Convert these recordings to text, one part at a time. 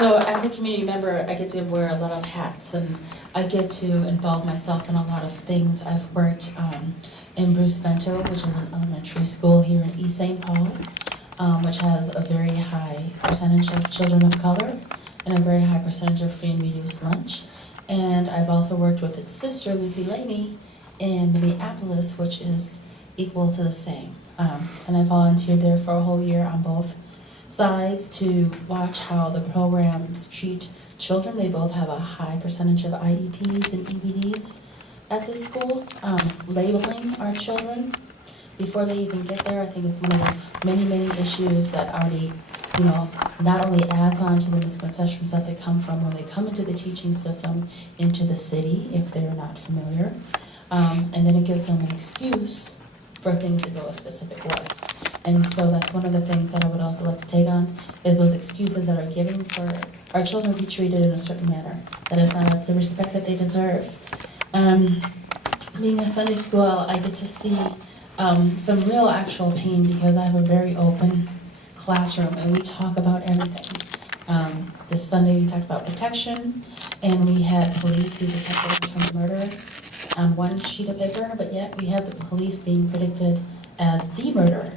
So as a community member, I get to wear a lot of hats, and I get to involve myself in a lot of things. I've worked in Bruce Bento, which is an elementary school here in East St. Paul, which has a very high percentage of children of color and a very high percentage of free and reduced lunch. And I've also worked with its sister, Lucy Lamy, in Minneapolis, which is equal to the same. And I volunteered there for a whole year on both sides to watch how the programs treat children. They both have a high percentage of IEPs and EBDs at this school. Labeling our children before they even get there, I think is one of the many, many issues that already, not only adds on to the misconceptions that they come from when they come into the teaching system, into the city, if they're not familiar, and then it gives them an excuse for things to go a specific way. And so that's one of the things that I would also like to take on, is those excuses that are given for our children to be treated in a certain manner that is not of the respect that they deserve. Being a Sunday school, I get to see some real actual pain because I have a very open classroom and we talk about everything. This Sunday we talked about protection, and we had police who protected us from murder on one sheet of paper, but yet we have the police being predicted as the murderer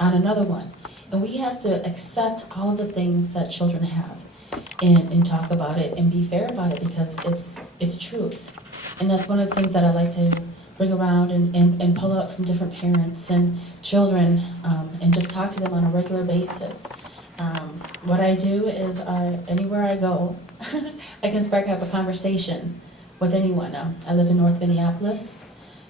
on another one. And we have to accept all of the things that children have and talk about it and be fair about it, because it's truth. And that's one of the things that I like to bring around and pull out from different parents and children, and just talk to them on a regular basis. What I do is anywhere I go, I can spark up a conversation with anyone. I live in North Minneapolis,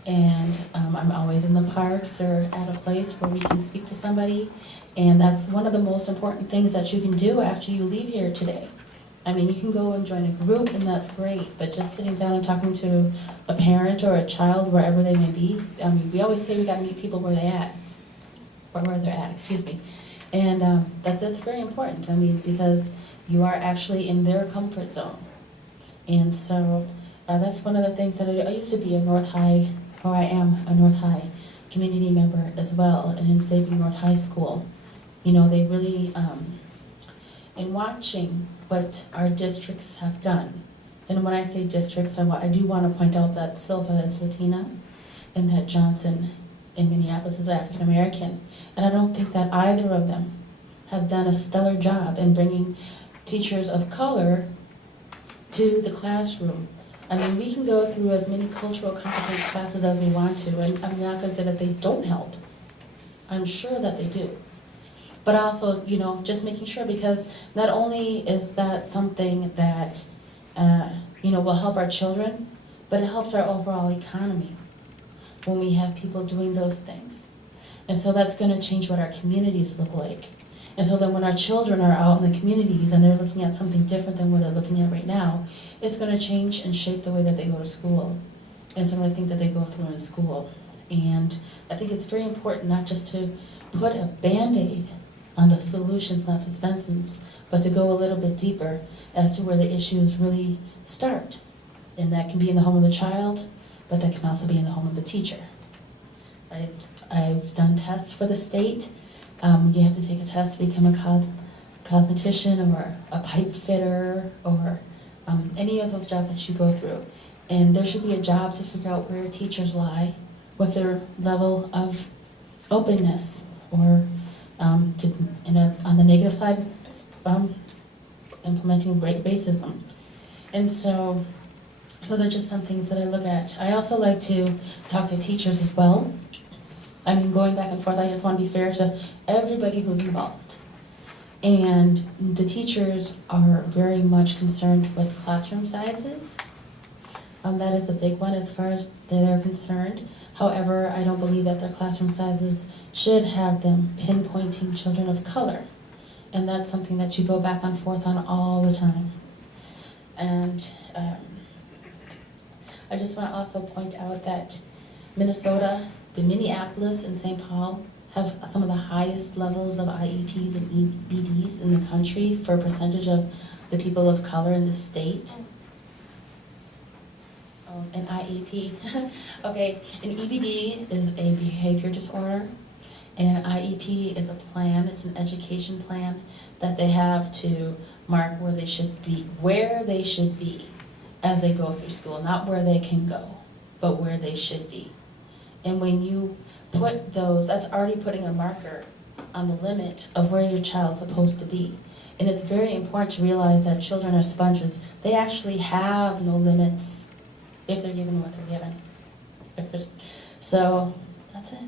and I'm always in the parks or at a place where we can speak to somebody, and that's one of the most important things that you can do after you leave here today. I mean, you can go and join a group, and that's great, but just sitting down and talking to a parent or a child, wherever they may be, I mean, we always say we gotta meet people where they're at, excuse me. And that's very important, I mean, because you are actually in their comfort zone. And so that's one of the things that I used to be a North High, or I am a North High community member as well, and in Sabine North High School. They really, in watching what our districts have done, and when I say districts, I do want to point out that Silva is Latina, and that Johnson in Minneapolis is African American, and I don't think that either of them have done a stellar job in bringing teachers of color to the classroom. I mean, we can go through as many cultural competence classes as we want to, and I'm not going to say that they don't help. I'm sure that they do. But also, just making sure, because not only is that something that, will help our children, but it helps our overall economy when we have people doing those things. And so that's going to change what our communities look like. And so then when our children are out in the communities and they're looking at something different than what they're looking at right now, it's going to change and shape the way that they go to school and some of the things that they go through in school. And I think it's very important not just to put a Band-Aid on the solutions, not suspensions, but to go a little bit deeper as to where the issues really start. And that can be in the home of the child, but that can also be in the home of the teacher. I've done tests for the state. You have to take a test to become a cosmetician or a pipe fitter or any of those jobs that you go through. And there should be a job to figure out where teachers lie with their level of openness, or on the negative side, implementing racism. And so those are just some things that I look at. I also like to talk to teachers as well. I mean, going back and forth, I just want to be fair to everybody who's involved. And the teachers are very much concerned with classroom sizes. That is a big one as far as they're concerned. However, I don't believe that their classroom sizes should have them pinpointing children of color. And that's something that you go back and forth on all the time. And I just want to also point out that Minnesota, Minneapolis, and St. Paul have some of the highest levels of IEPs and EBDs in the country for a percentage of the people of color in the state. An IEP. Okay, an EBD is a behavior disorder, And an IEP is a plan, it's an education plan that they have to mark where they should be as they go through school, not where they can go, but where they should be. And when you put those, that's already putting a marker on the limit of where your child's supposed to be. And it's very important to realize that children are sponges. They actually have no limits if they're given what they're given. So, that's it.